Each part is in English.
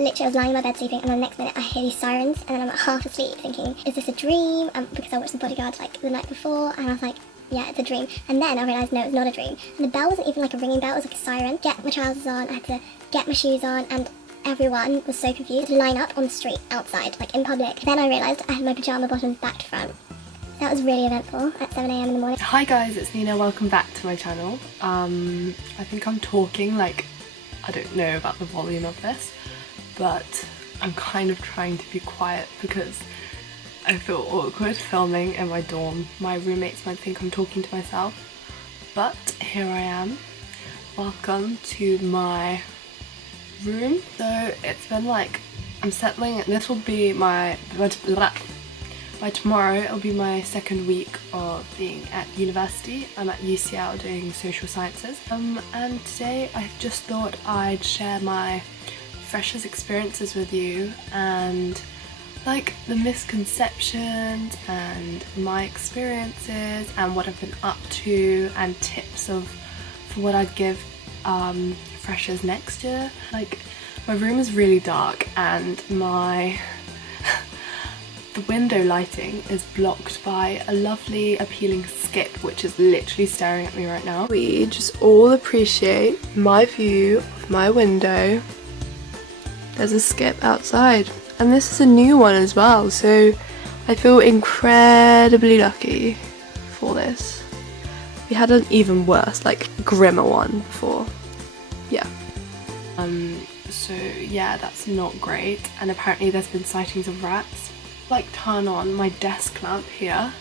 literally I was lying in my bed sleeping, and then the next minute I hear these sirens, and then I'm like half asleep thinking, is this a dream? Because I watched The Bodyguard like the night before, and I was like, yeah, it's a dream. And then I realised, no, it's not a dream. And the bell wasn't even like a ringing bell, it was like a siren. Get my trousers on, I had to get my shoes on, and everyone was so confused. To line up on the street outside, like in public. Then I realised I had my pyjama bottoms back to front. That was really eventful at 7 AM in the morning. Hi guys, it's Nina, welcome back to my channel. I think I'm talking like, I don't know about the volume of this, but I'm kind of trying to be quiet because I feel awkward filming in my dorm. My roommates might think I'm talking to myself, but here I am. Welcome to my room. So it's been like, I'm settling, this will be by tomorrow it'll be my second week of being at university. I'm at UCL doing social sciences, and today I just thought I'd share my freshers experiences with you and like the misconceptions and my experiences and what I've been up to and tips for what I'd give freshers next year. Like, my room is really dark and the window lighting is blocked by a lovely appealing skip which is literally staring at me right now. We just all appreciate my view of my window. There's a skip outside, and this is a new one as well, so I feel incredibly lucky for this. We had an even worse, like grimmer one before. Yeah. So yeah, that's not great, and apparently there's been sightings of rats. Like, turn on my desk lamp here,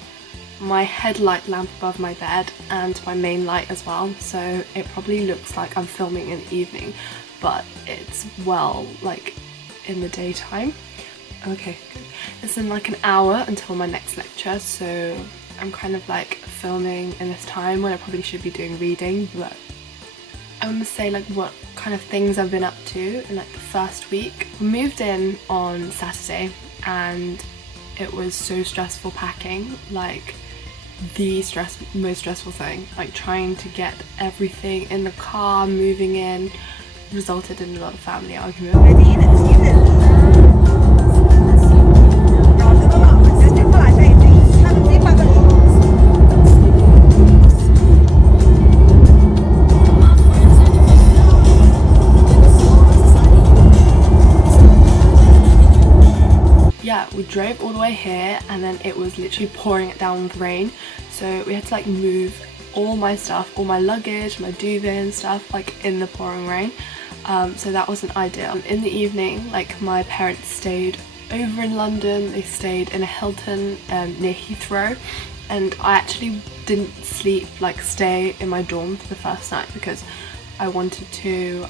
my headlight lamp above my bed, and my main light as well, so it probably looks like I'm filming in the evening, but it's well like in the daytime. Okay, good. It's in like an hour until my next lecture, so I'm kind of like filming in this time when I probably should be doing reading. But I'm gonna say like what kind of things I've been up to in like the first week. We moved in on Saturday and it was so stressful packing, like the most stressful thing. Like, trying to get everything in the car, moving in, resulted in a lot of family arguments. Yeah, we drove all the way here and then it was literally pouring it down with rain, so we had to like move all my stuff, all my luggage, my duvet and stuff, like in the pouring rain, so that wasn't ideal. In the evening, like, my parents stayed over in London. They stayed in a Hilton near Heathrow, and I actually didn't stay in my dorm for the first night because I wanted to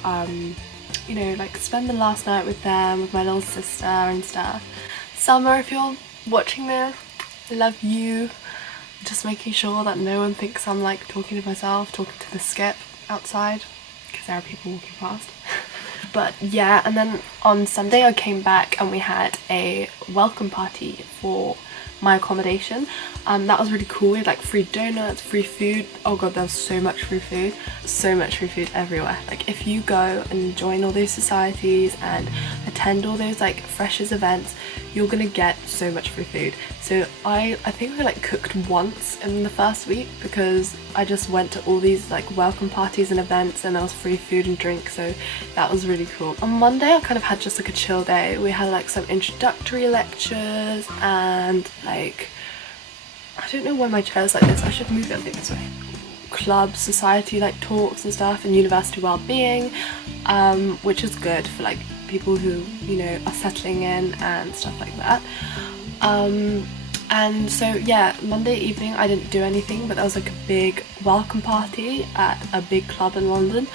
you know, like spend the last night with them, with my little sister and stuff. Summer, if you're watching this, I love you. Just making sure that no one thinks I'm like talking to myself, talking to the skip outside, because there are people walking past. But yeah, and then on Sunday I came back and we had a welcome party for my accommodation. That was really cool. We had like free donuts, free food. Oh god, there was so much free food. So much free food everywhere. Like, if you go and join all those societies and attend all those like freshers events, you're gonna get so much free food. So I think we like cooked once in the first week because I just went to all these like welcome parties and events and there was free food and drink, so that was really cool. On Monday I kind of had just like a chill day. We had like some introductory lectures and like, I don't know why my chair's like this, I should move it a bit this way. Club, society like talks and stuff, and university well-being, which is good for like people who, you know, are settling in and stuff like that. And so yeah, Monday evening I didn't do anything, but there was like a big welcome party at a big club in London,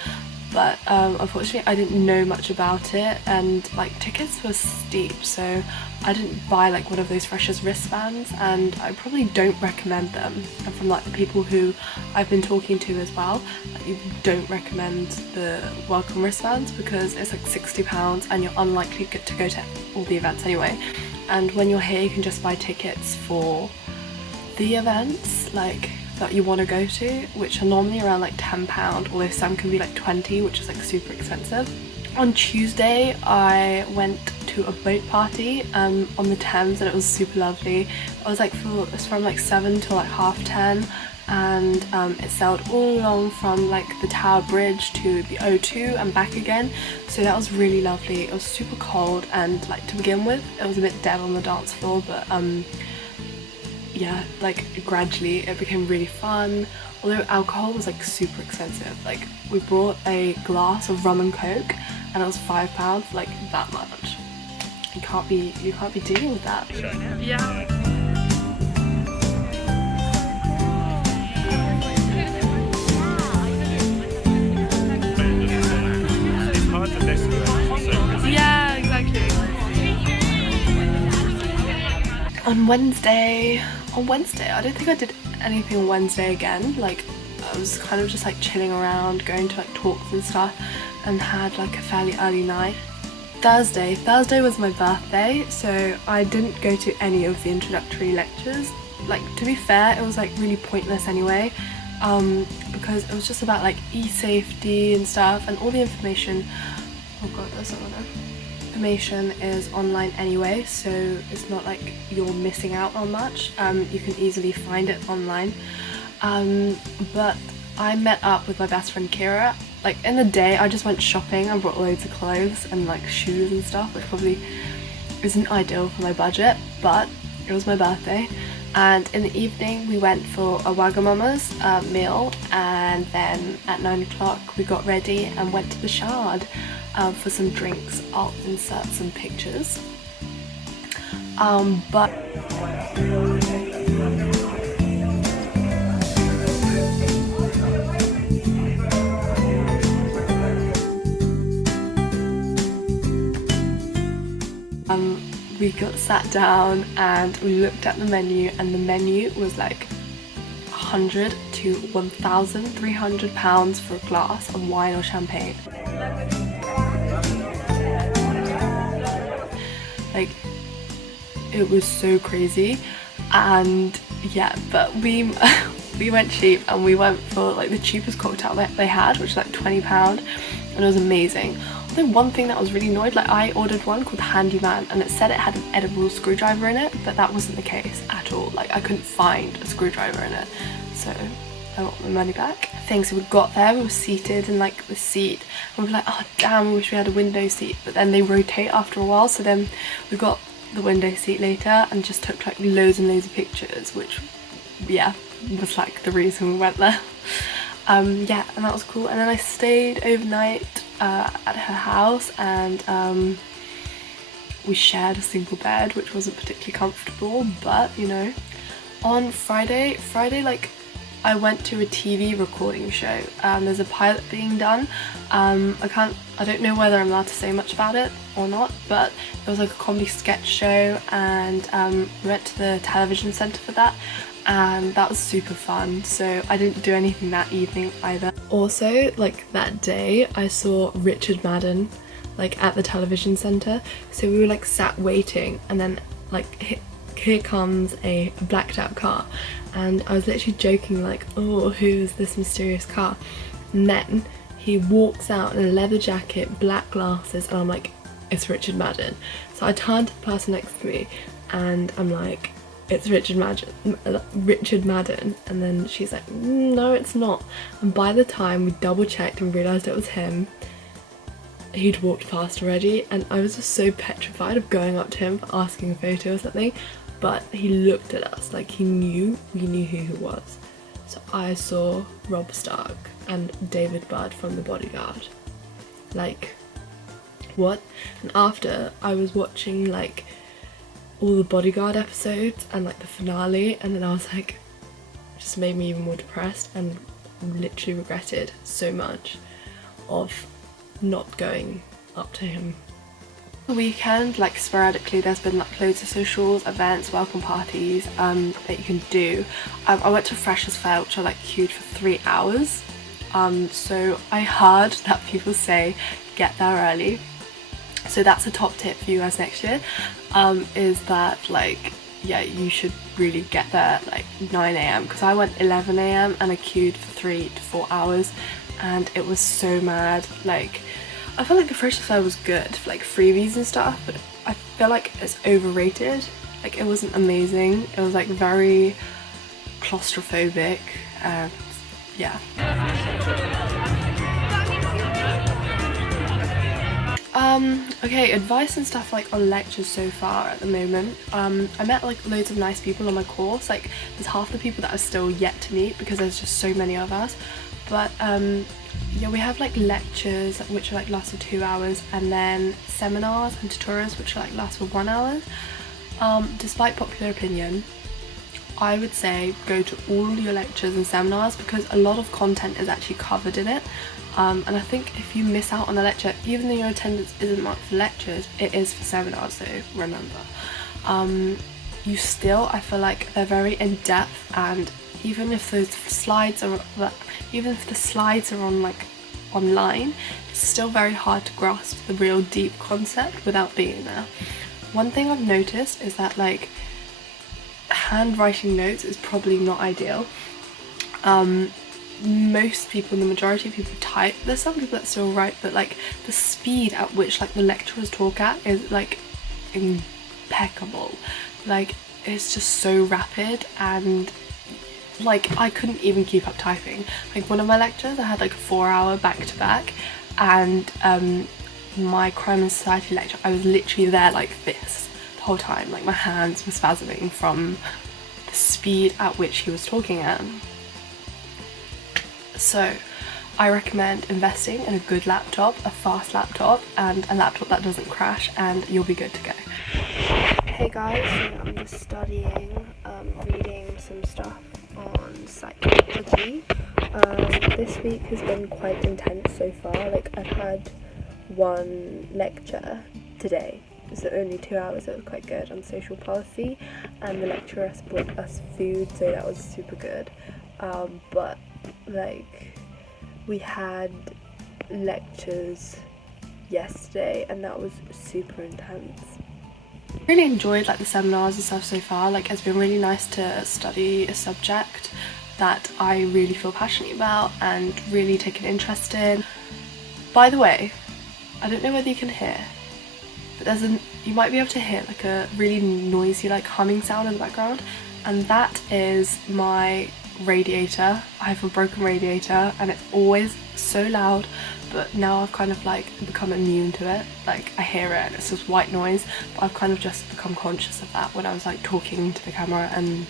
but unfortunately I didn't know much about it, and like tickets were steep, so I didn't buy like one of those freshers wristbands, and I probably don't recommend them. And from like the people who I've been talking to as well, like, you don't recommend the welcome wristbands because it's like £60 and you're unlikely to go to all the events anyway. And when you're here you can just buy tickets for the events like that you want to go to, which are normally around like £10, although some can be like 20, which is like super expensive. On Tuesday I went to a boat party on the Thames, and it was super lovely. It was like it's from like 7 to like 10:30, and it sailed all along from like the Tower Bridge to the O2 and back again, so that was really lovely. It was super cold, and like to begin with it was a bit dead on the dance floor, but yeah, like gradually it became really fun. Although alcohol was like super expensive, like we brought a glass of rum and coke and it was £5, like that much. You can't be dealing with that. Yeah. Yeah, exactly. On Wednesday, I don't think I did anything on Wednesday again. Like I was kind of just like chilling around, going to like talks and stuff, and had like a fairly early night. Thursday was my birthday, so I didn't go to any of the introductory lectures. Like to be fair, it was like really pointless anyway, because it was just about like e-safety and stuff, and all the information, oh god, there's someone there. Information is online anyway, so it's not like you're missing out on much. You can easily find it online, but I met up with my best friend Kira. Like in the day I just went shopping and brought loads of clothes and like shoes and stuff, which probably isn't ideal for my budget, but it was my birthday. And in the evening we went for a Wagamama's meal, and then at 9 o'clock we got ready and went to the Shard for some drinks. I'll insert some pictures. But we got sat down and we looked at the menu, and the menu was like £100 to £1,300 for a glass of wine or champagne. Like it was so crazy, and yeah, but we went cheap and we went for like the cheapest cocktail that they had, which was like £20, and it was amazing. Although one thing that was really annoyed, like I ordered one called Handyman and it said it had an edible screwdriver in it, but that wasn't the case at all. Like I couldn't find a screwdriver in it, so I want my money back. So we got there, we were seated in like the seat, and we were like, oh damn, we wish we had a window seat, but then they rotate after a while, so then we got the window seat later and just took like loads and loads of pictures, which yeah was like the reason we went there. Yeah, and that was cool. And then I stayed overnight at her house, and we shared a single bed, which wasn't particularly comfortable, but you know. On Friday like I went to a TV recording show. There's a pilot being done. I don't know whether I'm allowed to say much about it or not, but it was like a comedy sketch show, and we went to the television centre for that, and that was super fun. So I didn't do anything that evening either. Also, like that day I saw Richard Madden like at the television centre, so we were like sat waiting, and then like here comes a blacked out car, and I was literally joking like, oh, who is this mysterious car? And then he walks out in a leather jacket, black glasses, and I'm like, it's Richard Madden. So I turned to the person next to me and I'm like, it's Richard Madden, and then she's like, no it's not. And by the time we double checked and realised it was him, he'd walked past already, and I was just so petrified of going up to him for asking a photo or something, but he looked at us like we knew who he was. So I saw Rob Stark and David Budd from The Bodyguard. Like, what? And after, I was watching like all the Bodyguard episodes and like the finale, and then I was like, it just made me even more depressed, and literally regretted so much of not going up to him. The weekend, like sporadically, there's been like loads of socials, events, welcome parties that you can do. I went to Freshers Fair, which I like queued for 3 hours. So I heard that people say get there early. So that's a top tip for you guys next year, is that like, yeah, you should really get there like 9 AM, because I went 11 AM and I queued for 3 to 4 hours, and it was so mad. Like, I feel like the Freshers Fair was good for like freebies and stuff, but I feel like it's overrated. Like it wasn't amazing. It was like very claustrophobic and yeah. Okay, advice and stuff like on lectures so far at the moment. I met like loads of nice people on my course. Like there's half the people that are still yet to meet because there's just so many of us. But yeah, we have like lectures which are like last for 2 hours, and then seminars and tutorials which are like last for 1 hour. Despite popular opinion, I would say go to all your lectures and seminars because a lot of content is actually covered in it. And I think if you miss out on a lecture, even though your attendance isn't marked for lectures, it is for seminars, so remember. You still, I feel like they're very in-depth, and even if those slides are, even if the slides are on like online, it's still very hard to grasp the real deep concept without being there. One thing I've noticed is that like handwriting notes is probably not ideal. Most people, the majority of people type. There's some people that still write, but like the speed at which like the lecturers talk at is like impeccable. Like it's just so rapid, and like I couldn't even keep up typing. Like one of my lectures I had like a 4-hour back-to-back, and my crime and society lecture I was literally there like this the whole time. Like my hands were spasming from the speed at which he was talking at. So I recommend investing in a good laptop, a fast laptop, and a laptop that doesn't crash, and you'll be good to go. Hey guys, so I'm just studying, reading some stuff on psychology. This week has been quite intense so far. Like I've had one lecture today. It's only 2 hours, so it was quite good, on social policy, and the lecturer brought us food, so that was super good. But like we had lectures yesterday and that was super intense. Really enjoyed like the seminars and stuff so far. Like it's been really nice to study a subject that I really feel passionate about and really take an interest in. By the way, I don't know whether you can hear, but you might be able to hear like a really noisy like humming sound in the background, and that is my radiator. I have a broken radiator and it's always so loud, but now I've kind of like become immune to it. Like I hear it and it's just white noise, but I've kind of just become conscious of that when I was like talking to the camera, and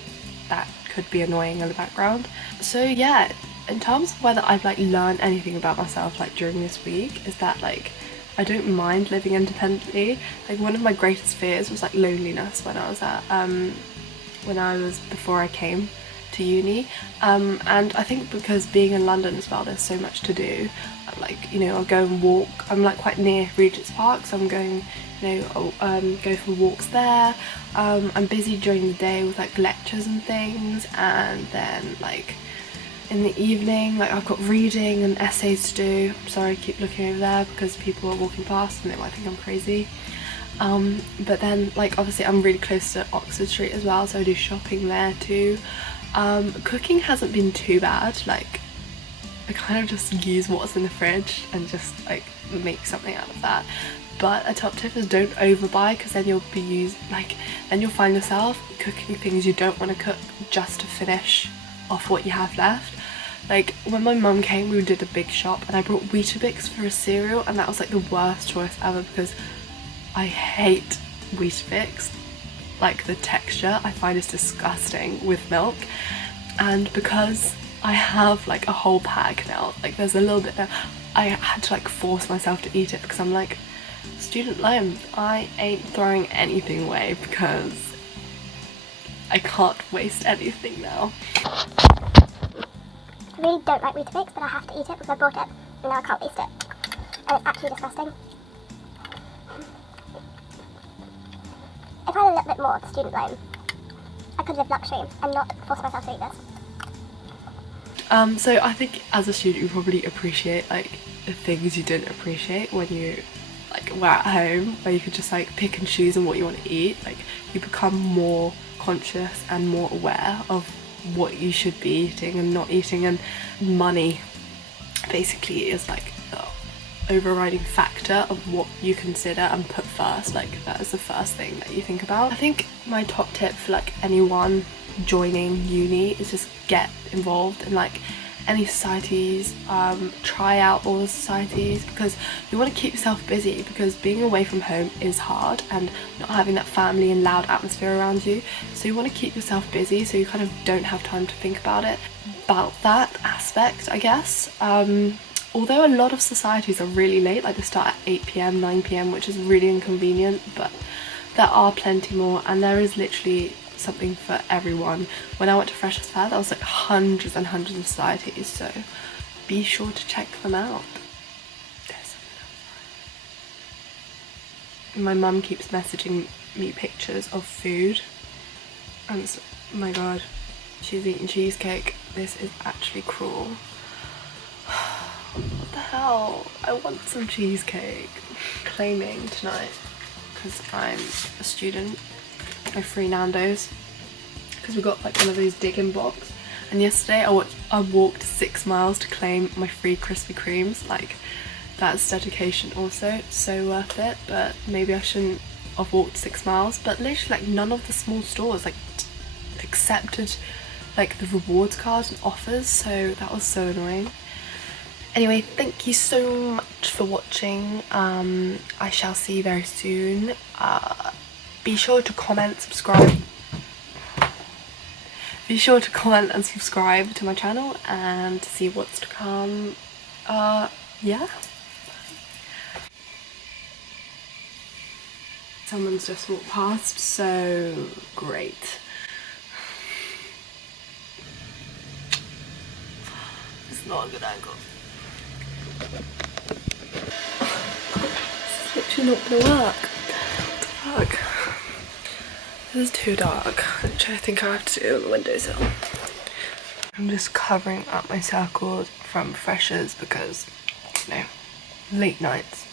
that could be annoying in the background. So yeah, in terms of whether I've like learned anything about myself like during this week, is that like I don't mind living independently. Like one of my greatest fears was like loneliness when I was before I came to uni, and I think because being in London as well, there's so much to do. Like, you know, I'll go and walk. I'm like quite near Regent's Park, so I'm going, you know, go for walks there. I'm busy during the day with like lectures and things, and then like in the evening, like I've got reading and essays to do. I'm sorry, I keep looking over there because people are walking past and they might think I'm crazy. But then like obviously I'm really close to Oxford Street as well, so I do shopping there too. Cooking hasn't been too bad. Like I kind of just use what's in the fridge and just like make something out of that. But a top tip is don't overbuy, because then you'll find yourself cooking things you don't want to cook just to finish off what you have left. Like when my mum came, we did a big shop and I brought Weetabix for a cereal, and that was like the worst choice ever because I hate Weetabix. Like the texture I find is disgusting with milk, and because I have like a whole pack now, like there's a little bit there, I had to like force myself to eat it because I'm like, student loans, I ain't throwing anything away because I can't waste anything now. I really don't like Weetabix, but I have to eat it because I bought it and now I can't waste it, and it's actually disgusting. If I had a little bit more student loan, I could live luxury and not force myself to eat this. So I think as a student you probably appreciate like the things you didn't appreciate when you like were at home, where you could just like pick and choose on what you want to eat. Like you become more conscious and more aware of what you should be eating and not eating, and money basically is like overriding factor of what you consider and put first. Like, that is the first thing that you think about. I think my top tip for like anyone joining uni is just get involved in like any societies, try out all the societies, because you want to keep yourself busy, because being away from home is hard and not having that family and loud atmosphere around you, so you want to keep yourself busy so you kind of don't have time to think about that aspect, I guess. Although a lot of societies are really late, like they start at 8 p.m, 9 p.m, which is really inconvenient, but there are plenty more, and there is literally something for everyone. When I went to Freshers Fair, there was like hundreds and hundreds of societies, so be sure to check them out. There's something outside. My mum keeps messaging me pictures of food, and oh my god, she's eating cheesecake. This is actually cruel. What the hell? I want some cheesecake. Claiming tonight, because I'm a student. My free Nando's, because we got like one of those dig-in box, and yesterday I walked 6 miles to claim my free Krispy Kremes. Like, that's dedication also, so worth it. But maybe I shouldn't have walked 6 miles. But literally, like, none of the small stores like accepted like the rewards cards and offers, so that was so annoying. Anyway, thank you so much for watching. I shall see you very soon. Be sure to comment, subscribe. Be sure to comment and subscribe to my channel and to see what's to come. Yeah. Someone's just walked past, so great. It's not a good angle. This is literally not gonna work. What the fuck? This is too dark. Literally, I think I have to do it on the windowsill. I'm just covering up my circles from Freshers because, you know, late nights.